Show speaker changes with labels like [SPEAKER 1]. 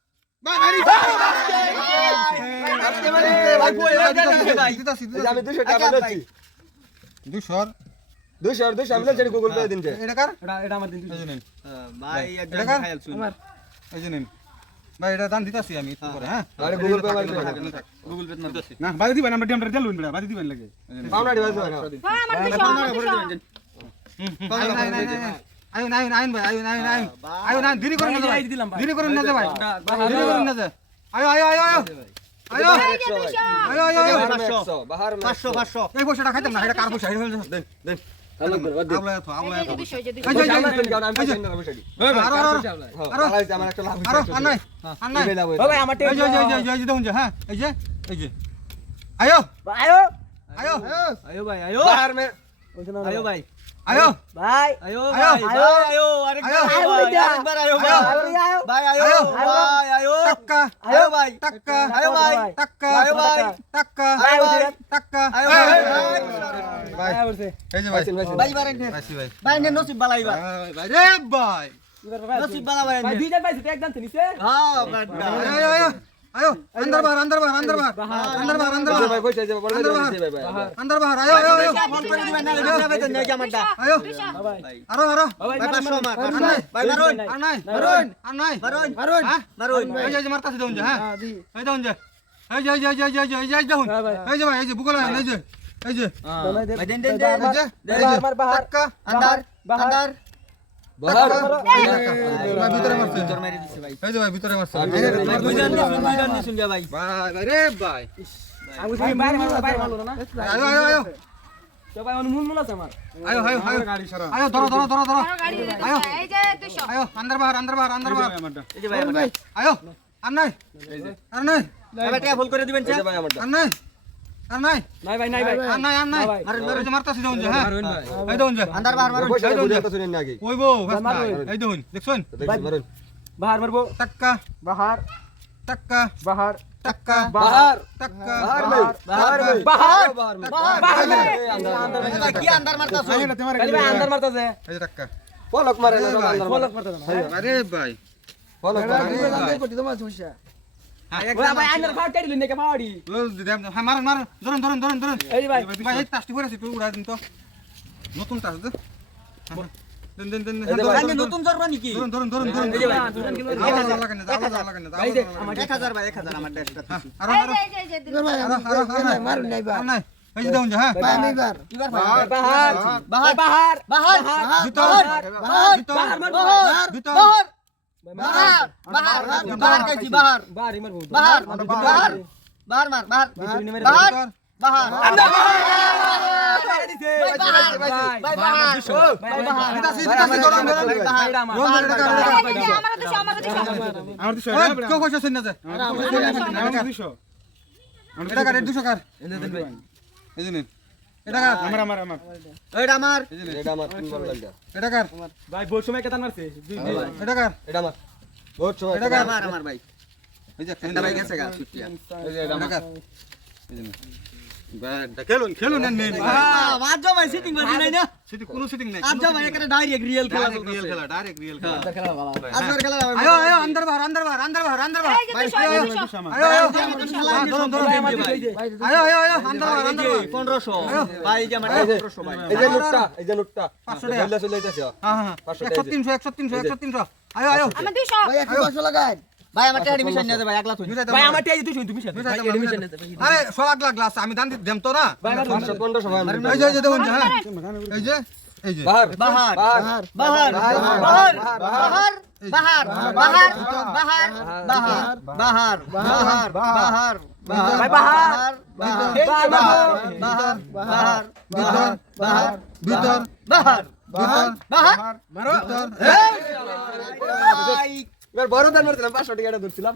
[SPEAKER 1] দুশোর
[SPEAKER 2] দুশোর দুশো আমি জানি গুগল পে
[SPEAKER 1] দিন এটা কার
[SPEAKER 2] এটা আমার
[SPEAKER 3] দিন ভাই
[SPEAKER 1] এটা কার এই যে নিন ভাই এটা দান দিতাছি আমি একটু পরে হ্যাঁ আরে গুগল পে
[SPEAKER 3] মারি
[SPEAKER 1] গুগল
[SPEAKER 3] পে মারি দিতাছি
[SPEAKER 2] না বাদি
[SPEAKER 3] দিবেন আমরা
[SPEAKER 1] ডেমটা
[SPEAKER 3] দেলুন বেড়া
[SPEAKER 1] বাদি
[SPEAKER 3] দিবেন লাগে পাউনা দিবেন
[SPEAKER 1] হ্যাঁ
[SPEAKER 3] আমার তো সব পাউনা ভরে
[SPEAKER 1] দিবেন
[SPEAKER 3] হুম পাউনা
[SPEAKER 1] না
[SPEAKER 3] না আয়ুন
[SPEAKER 1] আয়ুন
[SPEAKER 3] আয়ুন ভাই
[SPEAKER 1] আয়ুন
[SPEAKER 3] আয়ুন আয়ুন।
[SPEAKER 1] আয়ুন
[SPEAKER 3] আয়ুন দেরি
[SPEAKER 1] করেন
[SPEAKER 3] না ভাই
[SPEAKER 1] দেরি
[SPEAKER 3] করেন না
[SPEAKER 1] ভাই।
[SPEAKER 4] দেরি করেন
[SPEAKER 3] না
[SPEAKER 1] আয়ো। আয়ো। আয়ো। আয়ো আয়ো।
[SPEAKER 2] ভাই আয়ো ভাই।
[SPEAKER 1] আরও
[SPEAKER 4] ভাই ভাই
[SPEAKER 3] পাঁচশো আমার
[SPEAKER 1] আর নাই
[SPEAKER 3] ভাই মারুন
[SPEAKER 1] আর নাই মারুন আর নাই
[SPEAKER 3] মারুন
[SPEAKER 1] মারুন হ্যাঁ
[SPEAKER 3] মারুন
[SPEAKER 1] এই যে এই যে মারতাছি দেখুন যে হ্যাঁ এই দেখুন যে এই যে এই যে এই যে এই যে এই যে এই যে দেখুন এই যে ভাই। এই যে বুকলা এই যে आयो अंदर
[SPEAKER 3] बाहर अंदर बाहर अंदर
[SPEAKER 1] बाहर अंदर बाहर अंदर
[SPEAKER 4] बाहर भाई
[SPEAKER 1] कोई
[SPEAKER 3] चाहिए बड़े
[SPEAKER 2] अंदर
[SPEAKER 1] बाहर अंदर बाहर
[SPEAKER 3] आयो आयो आयो फोन
[SPEAKER 1] पर नहीं बना बना बे
[SPEAKER 3] तन्ने क्या मड्डा आयो अरो अरो भाई
[SPEAKER 1] पास हो मार अनय
[SPEAKER 4] भाई वरुण अनय वरुण अनय वरुण वरुण
[SPEAKER 1] वरुण भाई जे
[SPEAKER 4] मारता से दोन जे हां जी
[SPEAKER 1] हे दोन जे
[SPEAKER 5] हे जे
[SPEAKER 1] जे जे जे जे जे
[SPEAKER 6] दोन हे
[SPEAKER 1] जे
[SPEAKER 6] भाई हे जे
[SPEAKER 1] बुकला हे जे हे जे भाई देन
[SPEAKER 5] देन
[SPEAKER 3] दे बाहर बाहर अंदर
[SPEAKER 1] बाहर আর নাই? আর নাই?
[SPEAKER 3] ভাই টাকা ফুল করে দিবেন
[SPEAKER 2] এই যে ভাই আমারটা।
[SPEAKER 1] আর নাই? আর নাই?
[SPEAKER 4] নাই ভাই নাই ভাই।
[SPEAKER 1] আর নাই আর নাই?
[SPEAKER 2] পলক মারে
[SPEAKER 1] ভাই
[SPEAKER 2] পলক মারে
[SPEAKER 4] আন্দার
[SPEAKER 1] তোমার সমস্যা নতুন
[SPEAKER 2] ভাই,
[SPEAKER 3] আন্দার নতুন জরবা নাকি
[SPEAKER 1] ধরুন ধরুন ধরুন ধরুন
[SPEAKER 4] এই ভাই ভাই দেখ আমার
[SPEAKER 3] 1000 ভাই 1000 আমার ড্রেসটা
[SPEAKER 1] আরও
[SPEAKER 6] এই
[SPEAKER 1] আরও
[SPEAKER 6] যে এই যে এই যে দুশো
[SPEAKER 1] আরও আরও আরও মারুন নাই আর এই যে দেখুন যে হ্যাঁ
[SPEAKER 3] এবার
[SPEAKER 4] বাহার
[SPEAKER 3] বাহার
[SPEAKER 4] বাহার বাহার
[SPEAKER 3] বাহার
[SPEAKER 1] ভিতর ভিতর ভিতর
[SPEAKER 6] দুশো
[SPEAKER 1] কার এই নিন এটা কার?
[SPEAKER 5] আমার আমার আমার।
[SPEAKER 3] এটা আমার।
[SPEAKER 2] এটা আমার তিন বড় লাগা
[SPEAKER 1] এটা কার?
[SPEAKER 4] ভাই বহুত সময় কেতান মারছে?
[SPEAKER 1] এটা কার?
[SPEAKER 2] এটা আমার। বহুত সময়
[SPEAKER 1] এটা কার?
[SPEAKER 3] আমার আমার ভাই।
[SPEAKER 1] এই যে
[SPEAKER 3] এটা ভাই গেছে গা ছুটিয়া।
[SPEAKER 2] এই যে এটা আমার।
[SPEAKER 1] এই যে খেলুন খেলুন
[SPEAKER 3] আজ যাও
[SPEAKER 1] আয়ো আয়ো অন্দর বাহার
[SPEAKER 3] ভাই
[SPEAKER 1] 500 লাগাই
[SPEAKER 6] আমার
[SPEAKER 3] এডমিশন নিয়ে যাবে এক লাখ
[SPEAKER 1] দুইটা
[SPEAKER 4] ভাই আমার টেই তুই তুমি শুন
[SPEAKER 1] দুইটা দাও, দুইটা দাও। আরে সব আগলা গ্লাস আমি দান দিতে দেম তো না
[SPEAKER 2] পাঁচশো পনেরোশো ভাই আমরা
[SPEAKER 1] এই যে এই যে হ্যাঁ এই যে এই যে
[SPEAKER 2] বাহার
[SPEAKER 3] বাহার
[SPEAKER 2] বাহার
[SPEAKER 3] বাহার বাহার বাহার বাহার বাহার বাহার বাহার বাহার বাহার বাহার
[SPEAKER 4] ভাই বাহার
[SPEAKER 3] বাহার বাহার বাহার
[SPEAKER 1] ভিতর
[SPEAKER 3] বাহার
[SPEAKER 1] ভিতর
[SPEAKER 3] বাহার
[SPEAKER 1] ভিতর
[SPEAKER 3] বাহার
[SPEAKER 1] ভিতর
[SPEAKER 2] এবার বড় দান মারছিলাম পাঁচশো টাকা ধরছিলাম।